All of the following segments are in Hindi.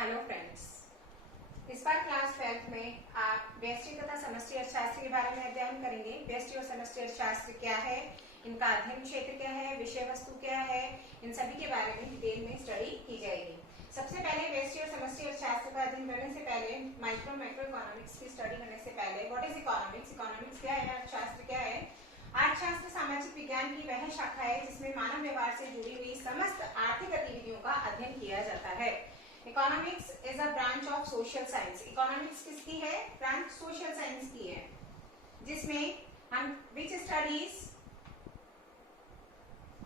हेलो फ्रेंड्स, इस बार क्लास 12th में आप व्यष्टि तथा समष्टि अर्थशास्त्र के बारे में अध्ययन करेंगे। व्यष्टि और समष्टि अर्थशास्त्र क्या है, इनका अध्ययन क्षेत्र क्या है, विषय वस्तु क्या है, इन सभी के बारे में डिटेल में स्टडी की जाएगी। सबसे पहले व्यष्टि और समष्टि अर्थशास्त्र का अध्ययन करने से पहले मैक्रो इकोनॉमिक्स की स्टडी करने से पहले व्हाट इज इकोनॉमिक्स, इकोनॉमिक्स क्या है, अर्थशास्त्र क्या है। अर्थशास्त्र सामाजिक विज्ञान की वह शाखा है जिसमें मानव व्यवहार से जुड़ी हुई समस्त आर्थिक गतिविधियों का अध्ययन किया जाता है। Economics is a branch of social science. Economics किसकी है? ब्रांच सोशल साइंस की है, जिसमें हम which studies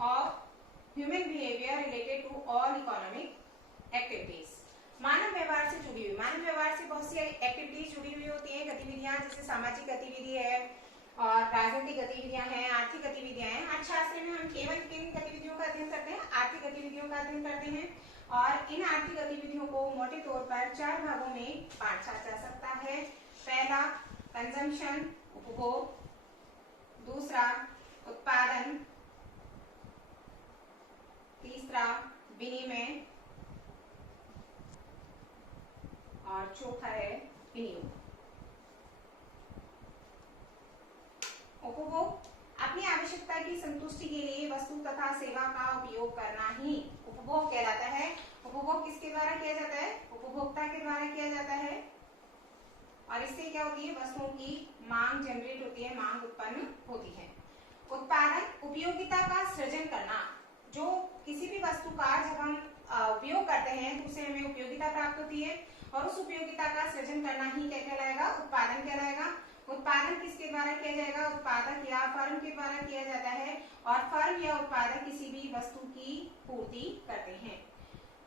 of human behaviour related to all economic activities. मानव व्यवहार से जुड़ी हुई, मानव व्यवहार से बहुत सी एक्टिविटीज जुड़ी हुई होती है, गतिविधियां, जैसे सामाजिक गतिविधि है और राजनीतिक गतिविधियां हैं, आर्थिक गतिविधियां हैं। अर्थशास्त्र में हम केवल किन गतिविधियों का अध्ययन करते हैं? आर्थिक गतिविधियों का अध्ययन करते हैं। और इन आर्थिक गतिविधियों को मोटे तौर पर 4 भागों में बांटा जा सकता है। पहला कंजम्पशन, उपभोग, दूसरा उत्पादन, तीसरा विनिमय और चौथा है विनियोग। उपभोग अपनी आवश्यकता की संतुष्टि के लिए वस्तु तथा सेवा का उपयोग करना ही उपभोग कहलाता है। उपभोग किसके द्वारा किया जाता है? उपभोक्ता के द्वारा किया जाता है। और इससे क्या होती है? वस्तुओं की मांग जनरेट होती है, मांग उत्पन्न होती है। उत्पादन उपयोगिता का सृजन करना। जो किसी भी वस्तु का जब हम उपयोग करते हैं तो उससे हमें उपयोगिता प्राप्त होती है, और उस उपयोगिता का सृजन करना ही क्या कहलाएगा? उत्पादन कहलाएगा। उत्पादन किसके द्वारा किया जाएगा? उत्पादक या फर्म के द्वारा किया जाता है, और फर्म या उत्पादक किसी भी वस्तु की पूर्ति करते हैं।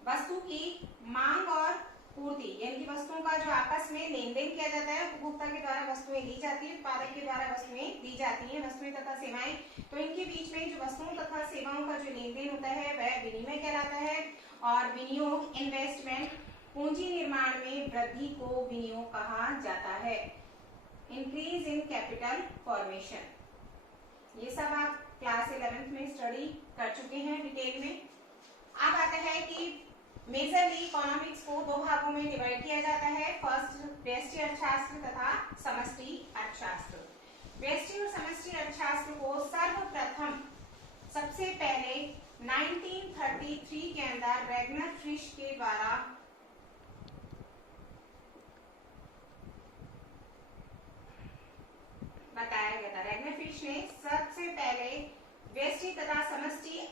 वस्तु की मांग और पूर्ति, यानी कि वस्तुओं का जो आपस में लेन देन किया जाता है, उपभोक्ता के द्वारा वस्तुएं ली जाती है, उत्पादक के द्वारा वस्तुएं दी जाती हैं, वस्तुएं तथा सेवाएं। तो इनके बीच में जो वस्तुओं तथा सेवाओं का जो लेन देन होता है वह विनिमय कहलाता है। और विनियोग इन्वेस्टमेंट, पूंजी निर्माण में वृद्धि को विनियोग कहा जाता है। Increase in capital formation. ये सब आप क्लास 11th में स्टडी कर चुके हैं डिटेल में। अब आता है कि मेजरली इकोनॉमिक्स को 2 भागों में डिवाइड किया जाता है। फर्स्ट व्यष्टि अर्थशास्त्र तथा समष्टि अर्थशास्त्र। व्यष्टि और समष्टि अर्थशास्त्र को सर्वप्रथम सबसे पहले 1933 के अंदर रेगनर फिश के द्वारा बताया गया था। रेगनर फिश ने सबसे पहले व्यष्टि तथा समष्टि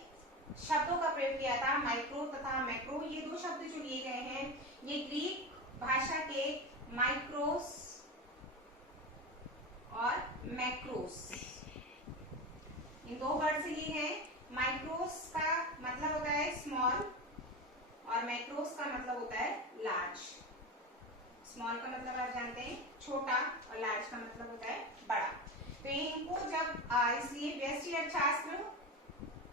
शब्दों का प्रयोग किया था। माइक्रो तथा मैक्रो, ये 2 शब्द जो लिए गए हैं ये ग्रीक भाषा के माइक्रोस और मैक्रोस, इन 2 वर्ड से लिए हैं। माइक्रोस का मतलब होता है स्मॉल और मैक्रोस का मतलब होता है लार्ज। स्मॉल का मतलब आप जानते हैं छोटा, और लार्ज का मतलब होता है बड़ा। तो इनको जब इसलिए व्यष्टि अर्थशास्त्र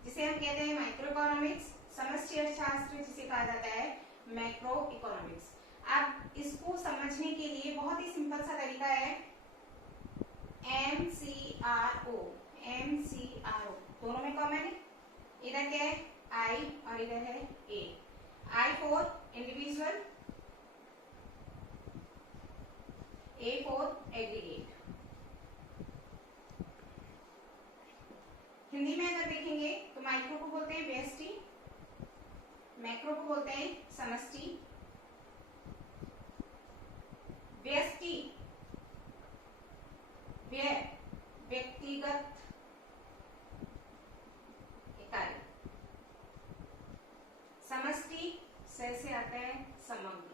जिसे हम कहते हैं माइक्रो इकोनॉमिक्स, समष्टि अर्थशास्त्र जिसे कहा जाता है मैक्रो इकोनॉमिक्स। अब इसको समझने के लिए बहुत ही सिंपल सा तरीका है, MCRO। MCRO दोनों में कॉमन है। इधर क्या है? I और इधर है A। I for individual, A for aggregate. Hindi में अगर देखेंगे तो माइक्रो को बोलते हैं व्यष्टि, मैक्रो को बोलते हैं समष्टि। व्यष्टि व्यक्तिगत इकाई, समष्टि से आता है समग्र।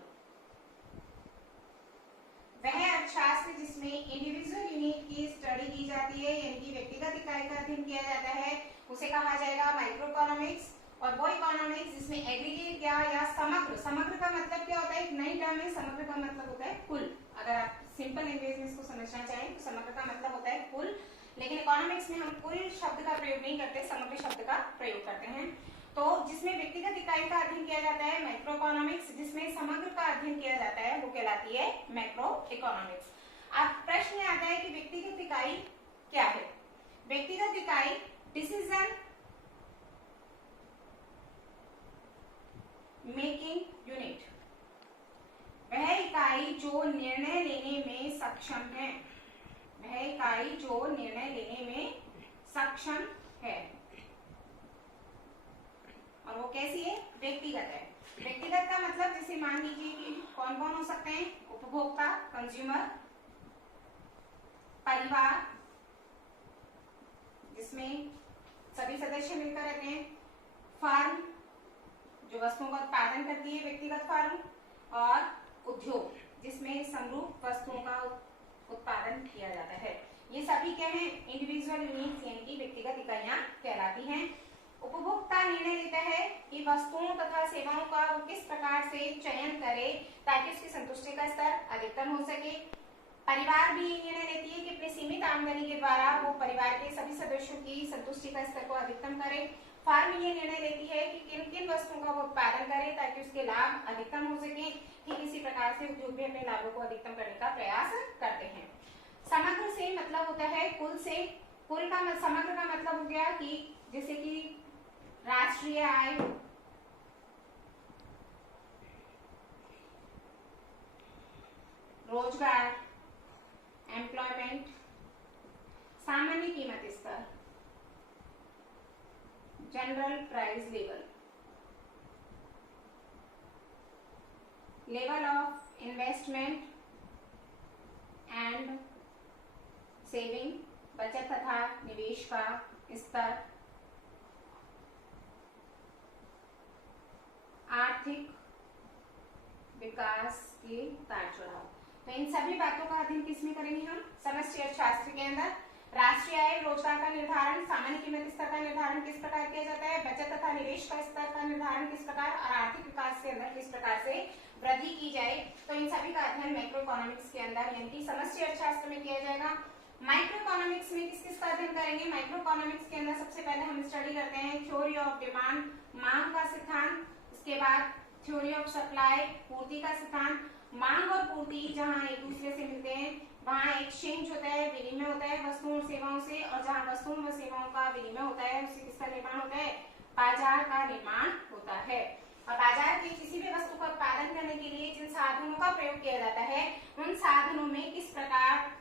वह अर्थशास्त्र जिसमें इंडिविजुअल यूनिट की स्टडी की जाती है, यानी कि व्यक्तिगत इकाई का अध्ययन किया जाता है, उसे कहा जाएगा माइक्रो इकोनॉमिक्स। और वो इकोनॉमिक्स जिसमें एग्रीगेट या समग्र, समग्र का मतलब क्या होता है? एक नई टर्म है, समग्र का मतलब होता है कुल। अगर आप सिंपल लैंग्वेज में इसको समझना चाहें तो समग्र का मतलब होता है कुल, लेकिन इकोनॉमिक्स में हम कुल शब्द का प्रयोग नहीं करते, समग्र शब्द का प्रयोग करते हैं। तो जिसमें व्यक्तिगत इकाई का अध्ययन किया जाता है माइक्रो इकोनॉमिक्स, जिसमें समग्र का अध्ययन किया जाता है वो कहलाती है मैक्रो इकोनॉमिक्स। अब प्रश्न आता है कि व्यक्तिगत इकाई क्या है? व्यक्तिगत इकाई डिसीजन मेकिंग यूनिट, जो निर्णय लेने में सक्षम है, वह इकाई जो निर्णय लेने में सक्षम है। और वो कैसी है? व्यक्तिगत है। व्यक्तिगत का मतलब जैसे मान लीजिए कि कौन कौन हो सकते हैं? उपभोक्ता, कंज्यूमर, परिवार जिसमें सभी सदस्य मिलकर रहते हैं, फर्म जो वस्तुओं का उत्पादन करती है, व्यक्तिगत फर्म, और उद्योग जिसमें समरूप वस्तुओं का उत्पादन किया जाता है। ये सभी क्या है? इंडिविजुअल यूनिट्स यानी कि व्यक्तिगत इकाइयां कहलाती हैं। उपभोक्ता निर्णय लेता है कि वस्तुओं तथा सेवाओं का वो किस प्रकार से चयन करे ताकि उसकी संतुष्टि का स्तर अधिकतम हो सके। परिवार भी निर्णय लेती है कि अपनी सीमित आमदनी के द्वारा वो परिवार के सभी सदस्यों की संतुष्टि का स्तर को अधिकतम करे। फर्म ये निर्णय लेती है कि किन किन वस्तुओं का वो उत्पादन करे ताकि उसके लाभ अधिकतम हो सके। ठीक इसी प्रकार से उद्योग भी अपने लाभों को अधिकतम करने का प्रयास करते हैं। समग्र से मतलब होता है कुल से। कुल का समग्र का मतलब हो गया कि जैसे कि राष्ट्रीय आय, रोजगार, एम्प्लॉयमेंट, सामान्य कीमत स्तर, general price level, level of investment and saving, बचत तथा निवेश का स्तर, आर्थिक विकास के उतार चढ़ाव। तो इन सभी बातों का अध्ययन किसमें करेंगे हम? समष्टि अर्थशास्त्र के अंदर। राष्ट्रीय आय, रोजगार का निर्धारण, सामान्य कीमत स्तर का निर्धारण किस प्रकार किया जाता है, बचत तथा निवेश का स्तर का निर्धारण किस प्रकार, और आर्थिक विकास के अंदर किस प्रकार से वृद्धि की जाए। तो इन सभी का अध्ययन मैक्रो इकोनॉमिक्स के अंदर यानी कि समष्टि अर्थशास्त्र में किया जाएगा। माइक्रो इकोनॉमिक्स में किस किस का अध्ययन करेंगे? माइक्रो इकोनॉमिक्स के अंदर सबसे पहले हम स्टडी करते हैं थ्योरी ऑफ डिमांड, मांग का सिद्धांत। उसके बाद थ्योरी ऑफ सप्लाई, पूर्ति का सिद्धांत। मांग और पूर्ति जहां एक दूसरे से मिलते हैं वहां एक्सचेंज होता है, विनिमय होता है वस्तुओं और सेवाओं से, और जहां वस्तुओं व सेवाओं का विनिमय होता है उससे किसका निर्माण होता है? बाजार का निर्माण होता है। और बाजार की किसी भी वस्तु का उत्पादन करने के लिए जिन साधनों का प्रयोग किया जाता है उन साधनों में किस प्रकार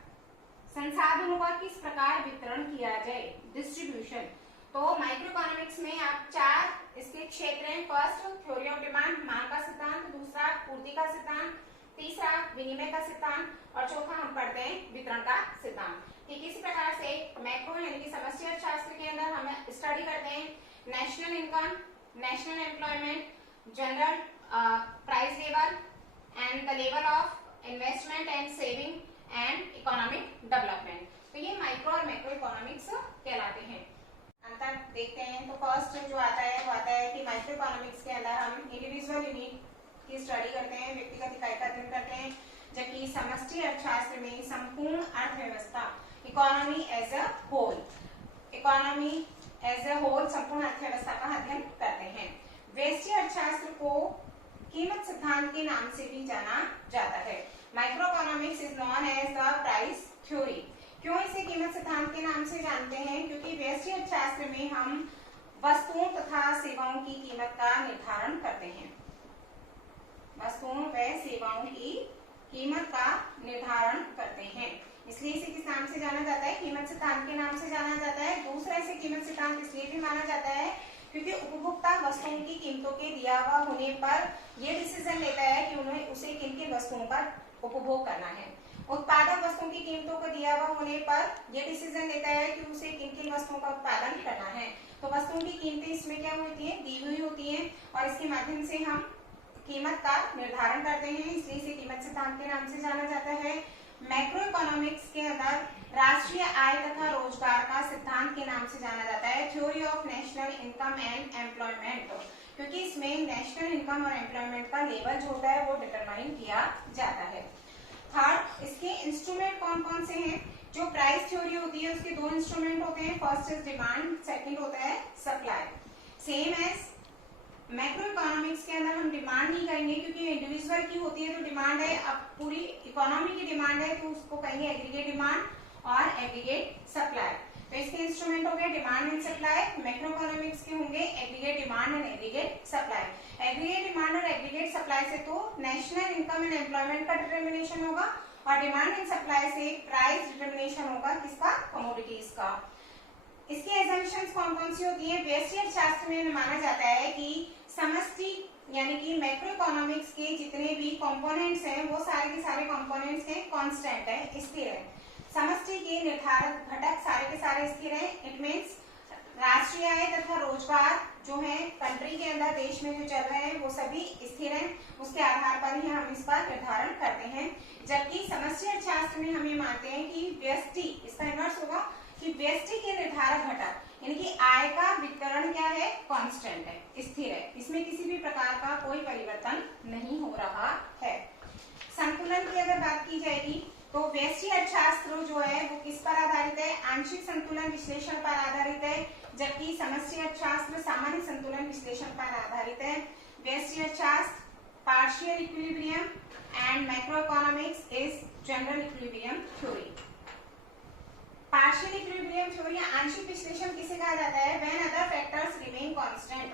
संसाधनों का किस प्रकार वितरण किया जाए, डिस्ट्रीब्यूशन। तो माइक्रो इकोनॉमिक्स में आप चार इसके क्षेत्र हैं। फर्स्ट थ्योरी ऑफ डिमांड, मांग का सिद्धांत, दूसरा पूर्ति का सिद्धांत, तीसरा विनिमय का सिद्धांत, और चौथा हम पढ़ते हैं वितरण का सिद्धांत। ठीक इसी प्रकार से मैक्रो यानी कि समष्टि अर्थशास्त्र के अंदर हम स्टडी करते हैं national income, national employment, general price level and the level of investment and saving and economic development. तो ये माइक्रो और मैक्रो इकोनॉमिक्स कहलाते हैं। अंतर देखते हैं। तो फर्स्ट जो आता है वो आता है कि माइक्रो इकोनॉमिक्स के अंदर हम इंडिविजुअल यूनिट की स्टडी करते हैं, व्यक्तिगत इकाई का अध्ययन करते हैं, जबकि समष्टि अर्थशास्त्र में संपूर्ण अर्थव्यवस्था, economy as a whole, economy as a whole संपूर्ण अर्थव्यवस्था का अध्ययन करते हैं। व्यष्टि अर्थशास्त्र को कीमत सिद्धांत के नाम से भी जाना जाता है। Microeconomics is known as the price theory. क्यों इसे कीमत सिद्धांत के नाम से जानते हैं? क्योंकि व्यष्टि अर्थशास्त्र में हम वस्तुओं तथा सेवाओं की कीमत का निर्धारण करते हैं। वस्तुओं व सेवाओं की कीमत का निर्धारण करते हैं, इसलिए इसे किस नाम से जाना जाता है? कीमत सिद्धांत के नाम से जाना जाता है। दूसरा इसे कीमत सिद्धांत इसलिए भी माना जाता है क्योंकि उपभोक्ता वस्तुओं की कीमतों के दिया हुआ होने पर यह डिसीजन लेता है कि उन्हें उसे किन किन वस्तुओं का उपभोग करना है। उत्पादक वस्तुओं की कीमतों को दिया हुआ होने पर यह डिसीजन लेता है कि उसे किन किन वस्तुओं का उत्पादन करना है। तो वस्तुओं की कीमतें इसमें क्या होती है? दी हुई होती है, और इसके माध्यम से हम कीमत का निर्धारण करते हैं, इसलिए इसे कीमत सिद्धांत के नाम से जाना जाता है। मैक्रो इकोनॉमिक्स के अंदर राष्ट्रीय आय तथा रोजगार का सिद्धांत के नाम से जाना जाता है, theory of national income and employment, क्योंकि इसमें नेशनल इनकम और एम्प्लॉयमेंट का लेवल जो होता है वो डिटरमाइन किया जाता है। थर्ड, इसके इंस्ट्रूमेंट कौन कौन से हैं? जो प्राइस थ्योरी होती है उसके दो इंस्ट्रूमेंट होते हैं, फर्स्ट इज डिमांड, सेकंड होता है supply. Same as macroeconomics के अंदर हम डिमांड नहीं करेंगे क्योंकि इंडिविजुअल की होती है, जो डिमांड है अब पूरी इकोनॉमी की डिमांड है तो उसको कहेंगे एग्रीगेट डिमांड और एग्रीगेट सप्लाई। तो इसके इंस्ट्रूमेंट हो गए demand and supply, macro economics के होंगे aggregate demand and aggregate supply. Aggregate demand और एग्रीगेट सप्लाई से तो नेशनल इनकम एंड एम्प्लॉयमेंट का डिटर्मिनेशन होगा, और डिमांड एंड सप्लाई से प्राइस डिटर्मिनेशन होगा किसका, कमोडिटीज का। इसकी एजम्पशंस कौन कौन सी होती है, व्यष्टि अर्थशास्त्र में माना जाता है कि समष्टि यानी कि मैक्रो इकोनॉमिक्स के जितने भी कंपोनेंट्स हैं वो सारे के सारे कंपोनेंट्स के कांस्टेंट है, स्थिर है। समष्टि के निर्धारक घटक सारे के सारे स्थिर हैं। इट मींस राष्ट्रीय आय तथा रोजगार जो है कंट्री के अंदर देश में जो चल रहे हैं वो सभी स्थिर हैं, उसके आधार पर ही हम इसका निर्धारण करते हैं। जबकि समष्टि अर्थशास्त्र में हम ये मानते हैं कि व्यष्टि, इसका इन्वर्स होगा कि व्यष्टि के निर्धारक घटक यानी कि आय का वितरण क्या है, कांस्टेंट है, स्थिर है, इसमें किसी भी प्रकार का कोई परिवर्तन नहीं हो रहा है। संतुलन की अगर बात की जाएगी तो व्यष्टि अर्थशास्त्र जो है वो किस पर आधारित है, आंशिक संतुलन विश्लेषण पर आधारित है, जबकि समष्टि अर्थशास्त्र सामान्य संतुलन विश्लेषण पर आधारित है। व्यष्टि अर्थशास्त्र partial equilibrium and macro economics is general equilibrium theory. Partial equilibrium theory आंशिक विश्लेषण किसे कहा जाता है, when other factors remain constant.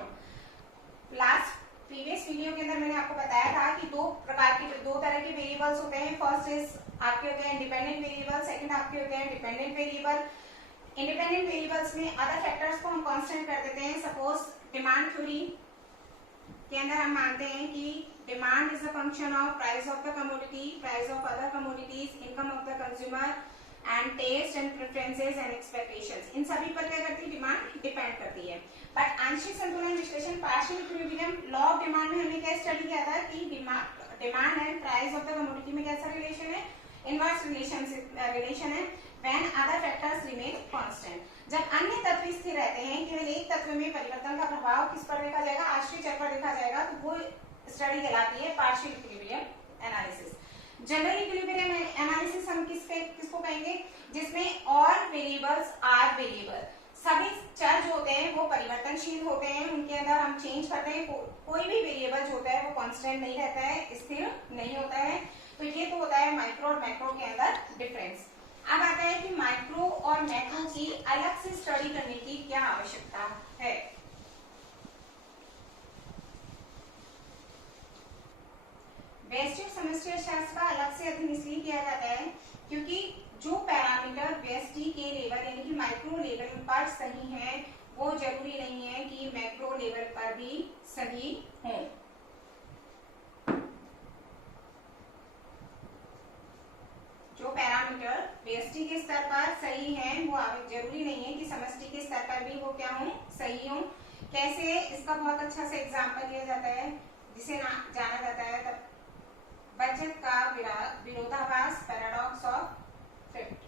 Last previous video के अंदर मैंने आपको बताया था कि दो तरह के वेरिएबल्स होते हैं। फर्स्ट इज आपके होते हैं इंडिपेंडेंट वेरिएबल, सेकंड आपके होते हैं डिपेंडेंट वेरिएबल। इंडिपेंडेंट वेरिएबल्स में अदर फैक्टर्स को हम कांस्टेंट कर देते हैं। सपोज डिमांड थ्योरी के अंदर हम मानते हैं कि demand is a function of price of the commodity, price of other commodities, income of the consumer and taste and preferences and expectations, इन सभी पर क्या करती है, डिमांड डिपेंड करती है। बट आंशिक संतुलन विश्लेषण partial equilibrium law of demand में हमने क्या स्टडी किया था कि demand and price of the commodity में कैसा रिलेशन है, इनवर्स रिलेशन है when other factors remain constant. जब अन्य तत्व स्थिर रहते हैं, केवल एक तत्व में परिवर्तन का प्रभाव किस पर देखा जाएगा, आश्रित चर पर देखा जाएगा, तो वो स्टडी कहलाती है partial equilibrium analysis. General equilibrium analysis हम किसको कहेंगे, जिसमें ऑल वेरिएबल्स आर वेरिएबल, सभी चर जो होते हैं वो परिवर्तनशील होते हैं, उनके अंदर हम चेंज करते हैं, कोई भी वेरिएबल जो होता है वो कांस्टेंट नहीं रहता है, स्थिर नहीं होता है। तो ये तो होता है माइक्रो और मैक्रो के अंदर डिफरेंस। अब आता है कि माइक्रो और मैक्रो की अलग से स्टडी करने की क्या आवश्यकता है। वैश्विक समष्टि अर्थशास्त्र का अलग से अध्ययन इसलिए किया जाता है क्योंकि जो पैरामीटर व्यष्टि के लेवल यानी कि माइक्रो लेवल पर सही है वो जरूरी नहीं है कि मैक्रो लेवल पर भी सही हो। जो पैरामीटर व्यष्टि के स्तर पर सही है वो जरूरी नहीं है कि समष्टि के स्तर पर भी वो क्या हो, सही हो। कैसे, इसका बहुत अच्छा से एग्जांपल दिया जाता है जिसे जाना जाता है तब बचत का विरोधाभास, paradox of fifth.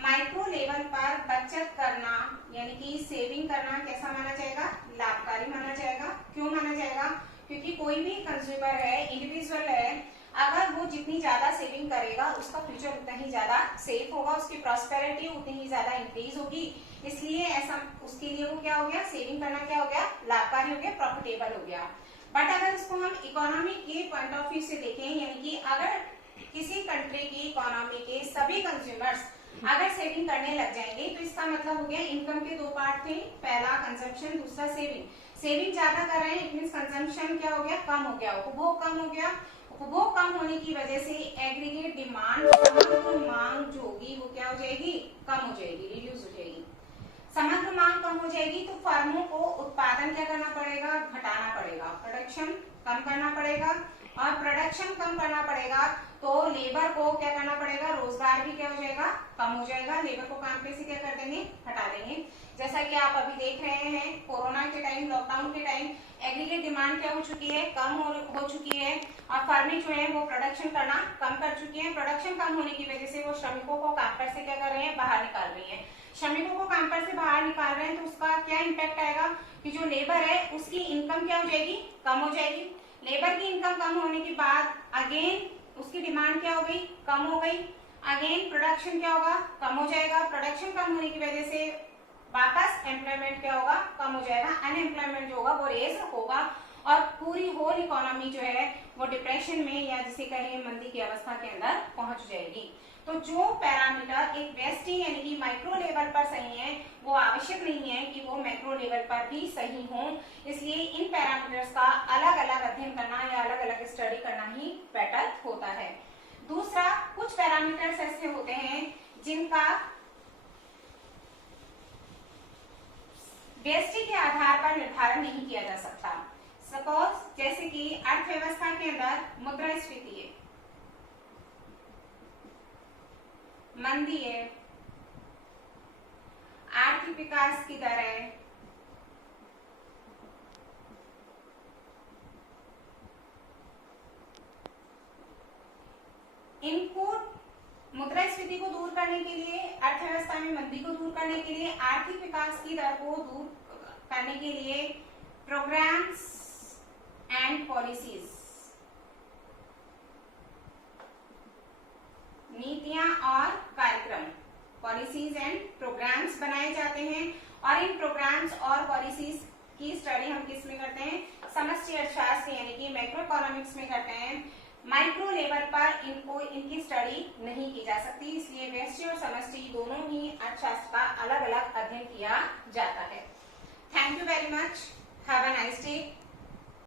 Micro level पर बचत करना यानी कि सेविंग करना कैसा माना जाएगा, लाभकारी माना जाएगा। क्यों माना जाएगा, क्योंकि कोई भी कंज्यूमर है, इंडिविजुअल है, अगर वो जितनी ज्यादा सेविंग करेगा उसका फ्यूचर उतना ही ज्यादा सेफ होगा, उसकी प्रॉस्पेरिटी उतनी ही ज्यादा इंक्रीज होगी। इसलिए ऐसा उसके लिए वो क्या हो गया, सेविंग करना क्या हो गया, लाभकारी हो गया, प्रॉफिटेबल हो गया। बट अगर इसको हम इकोनॉमी के पॉइंट ऑफ व्यू से देखें, यानी कि अगर किसी कंट्री की इकोनॉमी के सभी कंज्यूमर्स अगर सेविंग करने लग जाएंगे तो इसका मतलब हो गया इनकम के दो पार्ट थे, पहला कंजम्पशन, दूसरा सेविंग। सेविंग ज्यादा कर रहे हैं, इट मींस कंजम्पशन क्या हो गया, कम हो गया, उपभोग कम हो गया। उपभोग कम होने की वजह से एग्रीगेट डिमांड, समग्र मांग जो होगी वो क्या हो जाएगी, कम हो जाएगी, रिड्यूस हो जाएगी। समग्र मांग कम हो जाएगी तो फर्मों को उत्पादन क्या करना पड़ेगा, घटाना पड़ेगा, प्रोडक्शन कम करना पड़ेगा, और प्रोडक्शन कम करना पड़ेगा तो लेबर को क्या करना पड़ेगा, रोजगार भी क्या हो जाएगा, कम हो जाएगा। लेबर को काम पे से क्या कर देंगे, हटा देंगे। जैसा कि आप अभी देख रहे हैं कोरोना के टाइम, लॉकडाउन के टाइम एग्रीगेट डिमांड क्या हो चुकी है, कम हो चुकी है, और फर्में जो है वो प्रोडक्शन करना कम कर चुकी है। प्रोडक्शन कम होने की वजह से वो श्रमिकों को काम पर से क्या कर रहे हैं, बाहर निकाल रही है। श्रमिकों को काम पर से बाहर निकाल रहे हैं तो उसका क्या इम्पैक्ट आएगा कि जो लेबर है उसकी इनकम क्या हो जाएगी, कम हो जाएगी। लेबर की इनकम कम होने के बाद अगेन उसकी डिमांड क्या हो गई, कम हो गई। अगेन प्रोडक्शन क्या होगा, कम हो जाएगा। प्रोडक्शन कम होने की वजह से वापस एम्प्लॉयमेंट क्या होगा, कम हो जाएगा। अनएम्प्लॉयमेंट जो होगा वो रेज होगा और पूरी होल इकोनॉमी जो है वो डिप्रेशन में या जिसे कहें मंदी की अवस्था के अंदर पहुंच जाएगी। तो तो जो पैरामीटर एक व्यष्टि यानी कि माइक्रो लेवल पर सही है, वो आवश्यक नहीं है कि वो मैक्रो लेवल पर भी सही हो। इसलिए इन पैरामीटर्स का अलग अलग अध्ययन करना या अलग अलग स्टडी करना ही बेटर होता है। दूसरा, कुछ पैरामीटर्स ऐसे होते हैं जिनका व्यष्टि के आधार पर निर्धारण नहीं किया जा सकता। सपोज जैसे कि अर्थव्यवस्था के अंदर मुद्रास्फीति है, मंदी है, आर्थिक विकास की दर है, इनको मुद्रास्फीति को दूर करने के लिए, अर्थव्यवस्था में मंदी को दूर करने के लिए, आर्थिक विकास की दर को दूर करने के लिए प्रोग्राम्स एंड पॉलिसीज, नीतियां और कार्यक्रम, पॉलिसीज एंड प्रोग्राम्स बनाए जाते हैं। और इन प्रोग्राम्स और पॉलिसीज की स्टडी हम किस में करते हैं? समष्टि अर्थशास्त्र यानी कि मैक्रो इकोनॉमिक्स में करते हैं। माइक्रो लेवल पर इनकी स्टडी नहीं की जा सकती, इसलिए व्यष्टि और समष्टि दोनों ही अर्थशास्त्र का अलग अलग अध्ययन किया जाता है। Thank you very much, have a nice day.